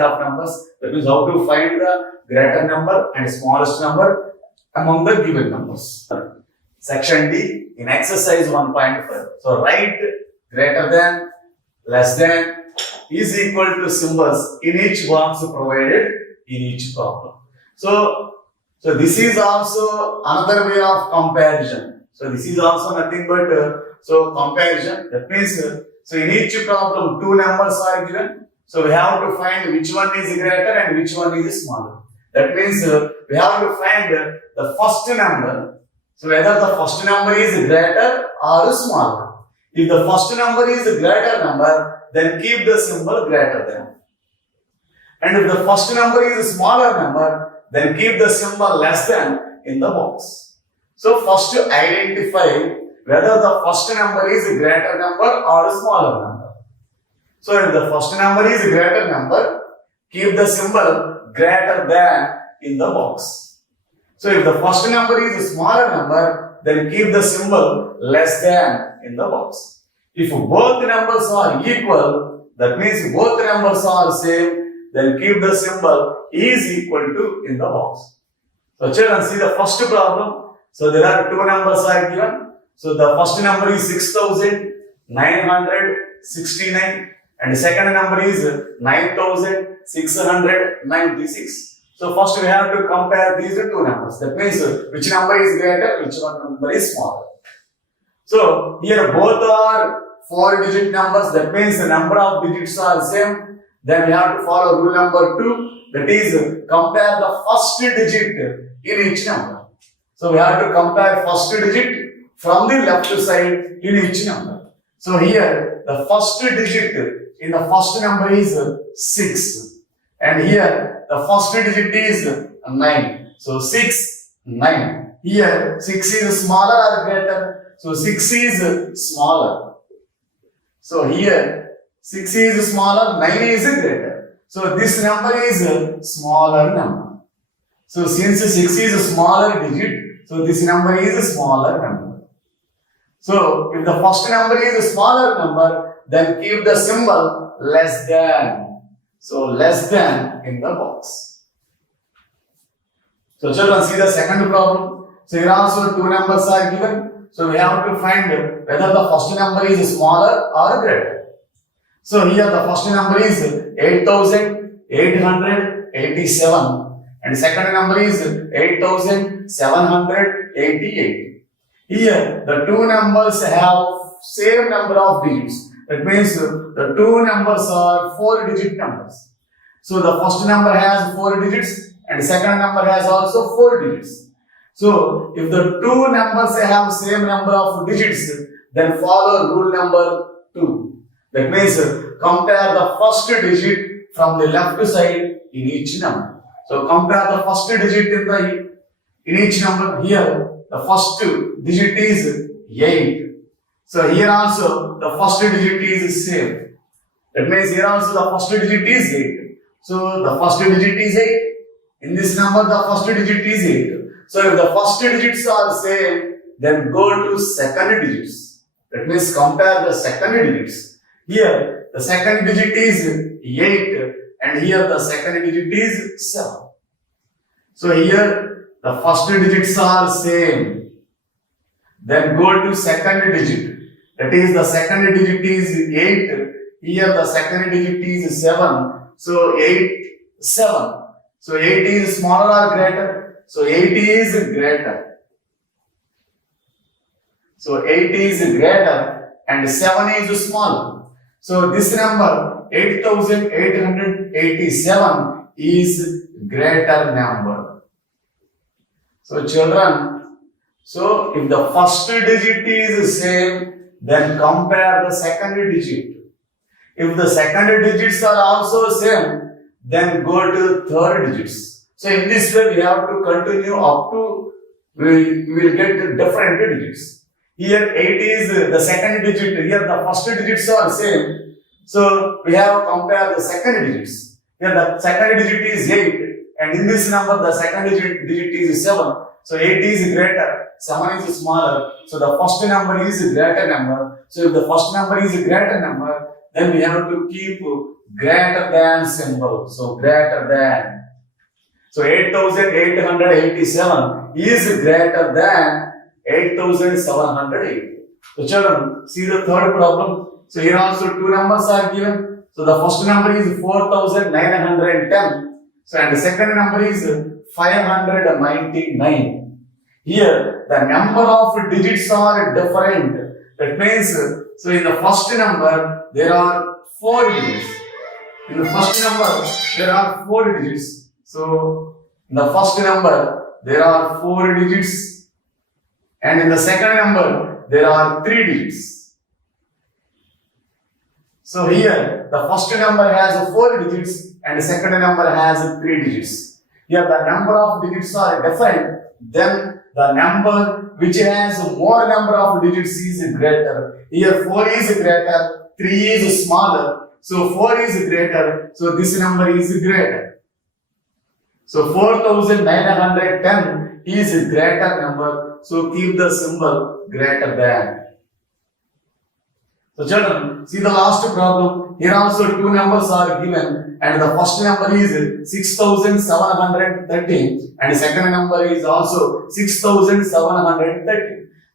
of numbers. That means how to find the greater number and smallest number among the given numbers. Section D in exercise 1.5. So write greater than, less than, is equal to symbols in each box provided in each problem. So this is also another way of comparison. So this is also nothing but comparison. That means so in each problem two numbers are given. So we have to find which one is greater and which one is smaller. That means we have to find the first number. So whether the first number is greater or smaller. If the first number is a greater number, then keep the symbol greater than. And if the first number is a smaller number, then keep the symbol less than in the box. So first to identify whether the first number is a greater number or a smaller number. So if the first number is a greater number, keep the symbol greater than in the box. So if the first number is a smaller number, then keep the symbol less than in the box. If both numbers are equal, that means both numbers are same, then keep the symbol is equal to in the box. So children, see the first problem. So there are two numbers are given. So the first number is 6,969 and the second number is 9,696. So first we have to compare these two numbers. That means which number is greater, which one number is smaller. So here both are 4-digit numbers. That means the number of digits are same. Then we have to follow rule number 2. That is compare the first digit in each number. So we have to compare first digit from the left side in each number. So here the first digit in the first number is 6. And here the first digit is 9. So 6, 9. Here 6 is smaller or greater. So 6 is smaller. So here 6 is smaller, 9 is greater. So this number is a smaller number. So since 6 is a smaller digit, so this number is a smaller number. So if the first number is a smaller number, then keep the symbol less than. So less than in the box. So children, see the second problem. So here also two numbers are given. So we have to find whether the first number is smaller or greater. So here the first number is 8,887 and second number is 8,788. Here the two numbers have same number of digits. That means the two numbers are 4-digit numbers. So the first number has 4 digits and second number has also 4 digits. So if the two numbers have same number of digits, then follow rule number 2. That means compare the first digit from the left side in each number. So compare the first digit in each number. Here the first digit is 8. So here also the first digit is same. That means here also the first digit is 8. So the first digit is 8. In this number the first digit is 8. So if the first digits are same, then go to second digits. That means compare the second digits. Here the second digit is 8 and here the second digit is 7. So here the first digits are same. Then go to second digit. That is the second digit is 8. Here the second digit is 7. So 8, 7. So 8 is smaller or greater? So 8 is greater. So 8 is greater and 7 is smaller. So this number 8,887 is greater number. So children, so if the first digit is same, then compare the second digit. If the second digits are also same, then go to third digits. So in this way we have to continue up to, we will get different digits. Here 8 is the second digit, here the first digits are same. So we have to compare the second digits. Here the second digit is 8 and in this number the second digit is 7. So 8 is greater, 7 is smaller. So the first number is a greater number. So if the first number is a greater number, then we have to keep greater than symbol. So greater than. So 8887 is greater than 8780. So children, see the third problem. So here also two numbers are given. So the first number is 4910. So and the second number is 599. Here the number of digits are different. That means, so in the first number there are 4 digits. In the first number there are 4 digits. So in the first number there are 4 digits, and in the second number there are 3 digits. So here the first number has 4 digits and the second number has 3 digits. Here the number of digits are different, then the number which has more number of digits is greater. Here 4 is greater, 3 is smaller, so 4 is greater, so this number is greater. So 4910 is a greater number, so keep the symbol greater than. So children, see the last problem. Here also two numbers are given, and the first number is 6713 and the second number is also 6713.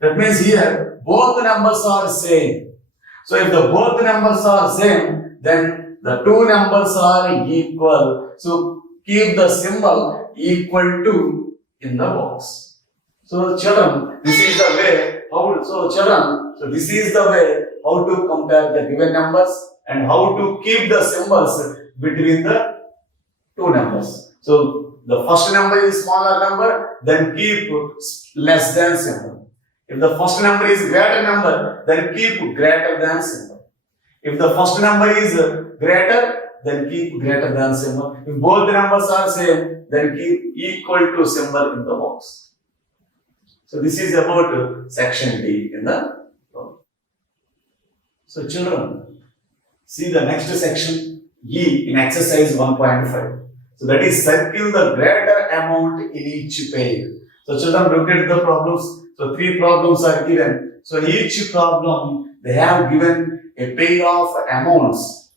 That means here both numbers are same. So if the both numbers are same, then the two numbers are equal. So keep the symbol equal to in the box. So children, this is the way how. So children, so this is the way how to compare the given numbers and how to keep the symbols between the two numbers. So the first number is smaller number, then keep less than symbol. If the first number is greater number, then keep greater than symbol. If the first number is greater, then keep greater than symbol. If both the numbers are same, then keep equal to symbol in the box. So this is about section D in the problem. So children, see the next section E in exercise 1.5. So that is circle the greater amount in each pair. So children, look at the problems. So 3 problems are given. So each problem they have given a pair of amounts,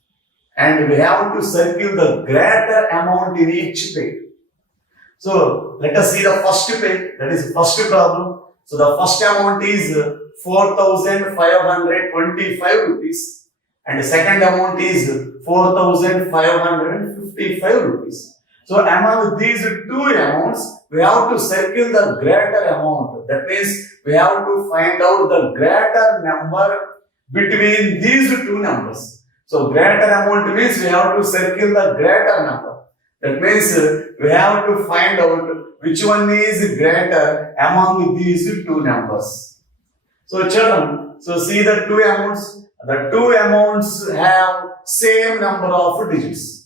and we have to circle the greater amount in each pair. So let us see the first pair, that is first problem. So the first amount is 4525 rupees and the second amount is 4555 rupees. So among these two amounts, we have to circle the greater amount. That means we have to find out the greater number between these two numbers. So greater amount means we have to circle the greater number. That means we have to find out which one is greater among these two numbers. So children, so see the two amounts. The two amounts have same number of digits.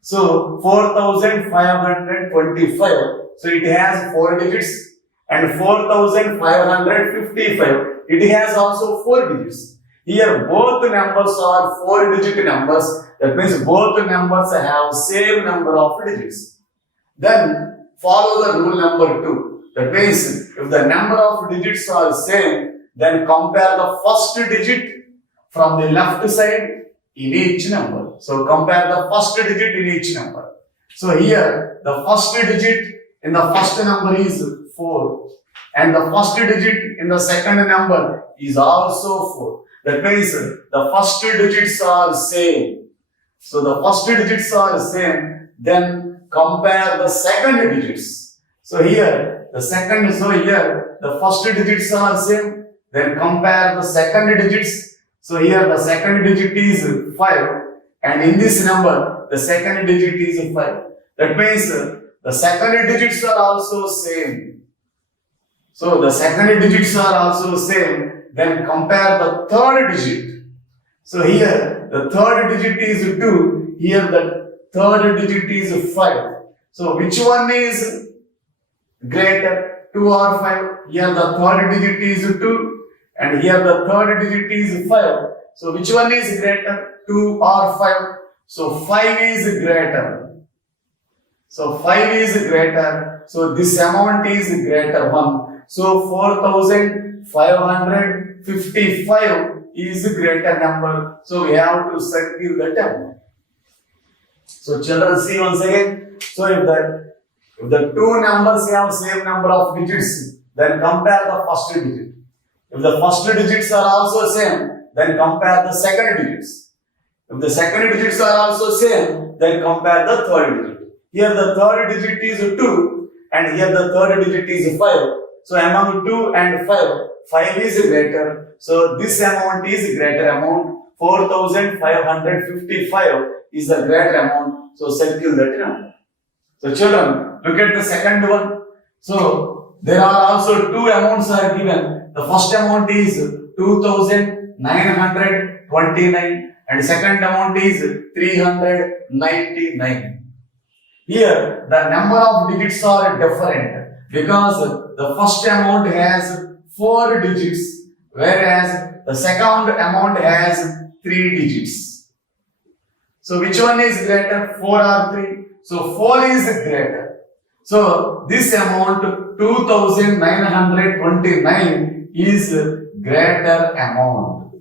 So 4525, so it has 4 digits, and 4555, it has also 4 digits. Here both numbers are 4-digit numbers. That means both numbers have same number of digits. Then follow the rule number 2. That means if the number of digits are same, then compare the first digit from the left side in each number. So compare the first digit in each number. So here the first digit in the first number is 4, and the first digit in the second number is also 4. That means the first digits are same. So the first digits are same, then compare the second digits. So here the first digits are same, then compare the second digits. So here the second digit is 5, and in this number the second digit is 5. That means the second digits are also same. So the second digits are also same, then compare the third digit. So here the third digit is 2, here the third digit is 5. So which one is greater, 2 or 5? Here the third digit is 2 and here the third digit is 5. So which one is greater, 2 or 5? So 5 is greater. So 5 is greater. So this amount is greater one. So 4555 is greater number. So we have to circle that amount. So children, see once again. So if the two numbers have same number of digits, then compare the first digit. If the first digits are also same, then compare the second digits. If the second digits are also same, then compare the third digit. Here the third digit is 2 and here the third digit is 5. So among 2 and 5 is greater. So this amount is greater amount. 4,555 is the greater amount. So circle that number. So children, look at the second one. So there are also two amounts are given. The first amount is 2,929 and second amount is 399. Here the number of digits are different because the first amount has 4 digits whereas the second amount has 3 digits. So which one is greater, 4 or 3? So 4 is greater. So this amount 2,929 is greater amount.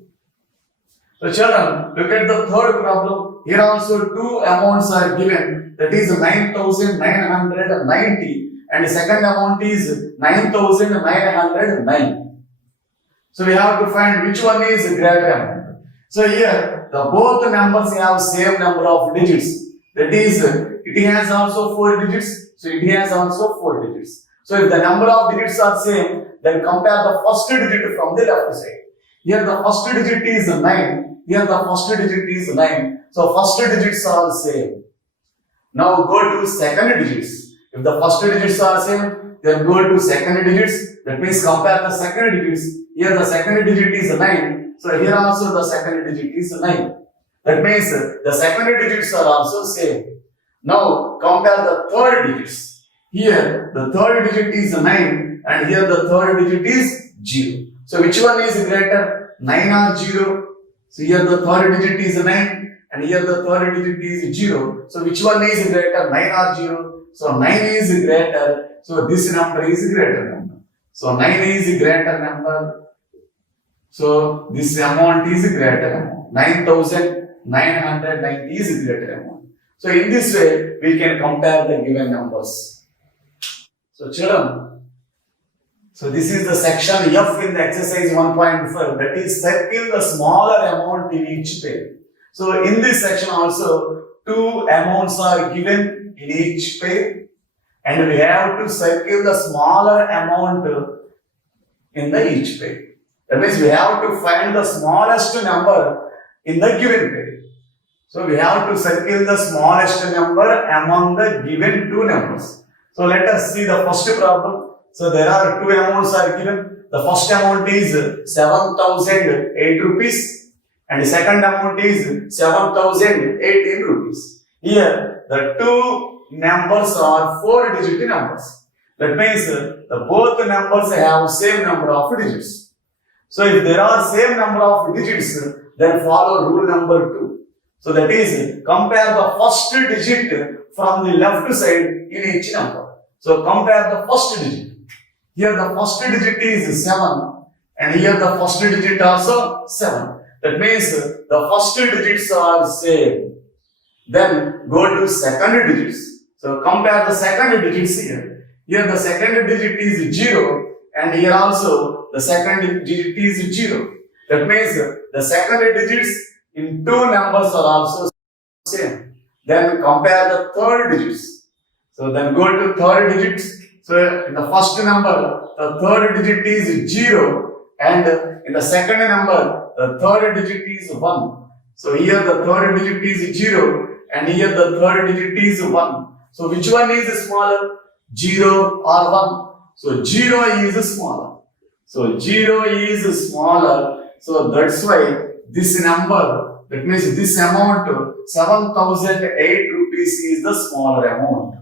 So children, look at the third problem. Here also two amounts are given, that is 9,990 and the second amount is 9,909. So we have to find which one is greater amount. So here the both numbers have same number of digits. That is, it has also 4 digits. So it has also 4 digits. So if the number of digits are same, then compare the first digit from the left side. Here the first digit is 9. Here the first digit is 9. So first digits are same. Now go to second digits. If the first digits are same, then go to second digits. That means compare the second digits. Here the second digit is 9. So here also the second digit is 9. That means the second digits are also same. Now compare the third digits. Here the third digit is 9 and here the third digit is 0. So which one is greater, 9 or 0? So here the third digit is 9 and here the third digit is 0. So which one is greater, 9 or 0? So 9 is greater. So this number is greater number. So 9 is greater number. So this amount is greater amount. 9,990 is greater amount. So in this way, we can compare the given numbers. So children, so this is the section F in the exercise 1.5, that is circle the smaller amount in each pair. So in this section also, two amounts are given in each pair and we have to circle the smaller amount in the each pair. That means we have to find the smallest number in the given pair. So we have to circle the smallest number among the given two numbers. So let us see the first problem. So there are two amounts are given. The first amount is 7,008 rupees and the second amount is 7,018 rupees. Here the two numbers are 4-digit numbers. That means the both numbers have same number of digits. So if there are same number of digits, then follow rule number 2. So that is, compare the first digit from the left side in each number. So compare the first digit. Here the first digit is 7 and here the first digit also 7. That means the first digits are same. Then go to second digits. So compare the second digits here. Here the second digit is 0 and here also the second digit is 0. That means the second digits in two numbers are also same. Then compare the third digits. So then go to third digits. So in the first number, the third digit is 0 and in the second number, the third digit is 1. So here the third digit is 0 and here the third digit is 1. So which one is smaller? 0 or 1? So 0 is smaller. So 0 is smaller. So that's why this number, that means this amount, 7,008 rupees is the smaller amount.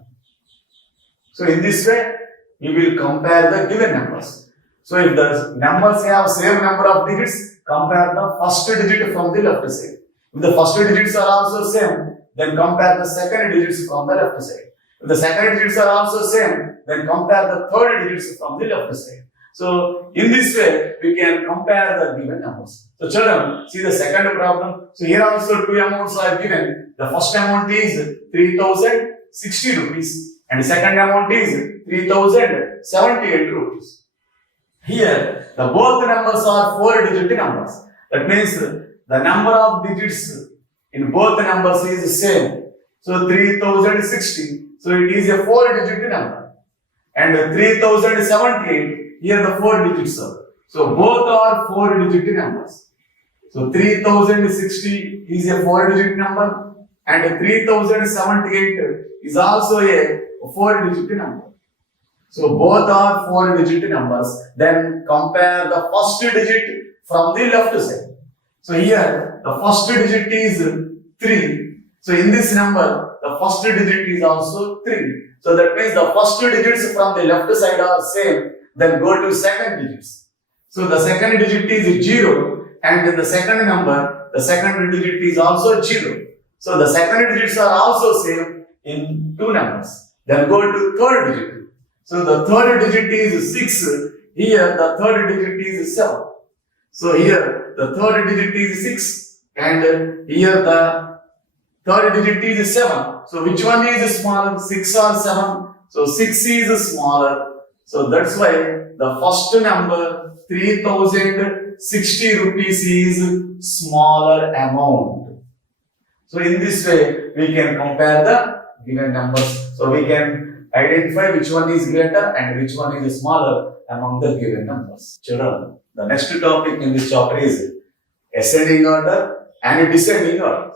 So in this way, we will compare the given numbers. So if the numbers have same number of digits, compare the first digit from the left side. If the first digits are also same, then compare the second digits from the left side. If the second digits are also same, then compare the third digits from the left side. So in this way, we can compare the given numbers. So children, see the second problem. So here also two amounts are given. The first amount is 3060 rupees and the second amount is 3078 rupees. Here, the both numbers are 4-digit numbers. That means the number of digits in both numbers is same. So 3060. So it is a 4-digit number. And 3078, here the 4 digits are. So both are 4-digit numbers. So 3060 is a 4-digit number and 3078 is also a 4-digit number. So both are 4-digit numbers. Then compare the first digit from the left side. So here the first digit is 3. So in this number, the first digit is also 3. So that means the first digits from the left side are same. Then go to second digits. So the second digit is 0 and in the second number, the second digit is also 0. So the second digits are also same in two numbers. Then go to third digit. So the third digit is 6. Here the third digit is 7. So here the third digit is 6 and here the third digit is 7. So which one is smaller, 6 or 7? So 6 is smaller. So that's why the first number 3060 rupees is smaller amount. So in this way we can compare the given numbers. So we can identify which one is greater and which one is smaller among the given numbers. Children, the next topic in this chapter is ascending order and descending order.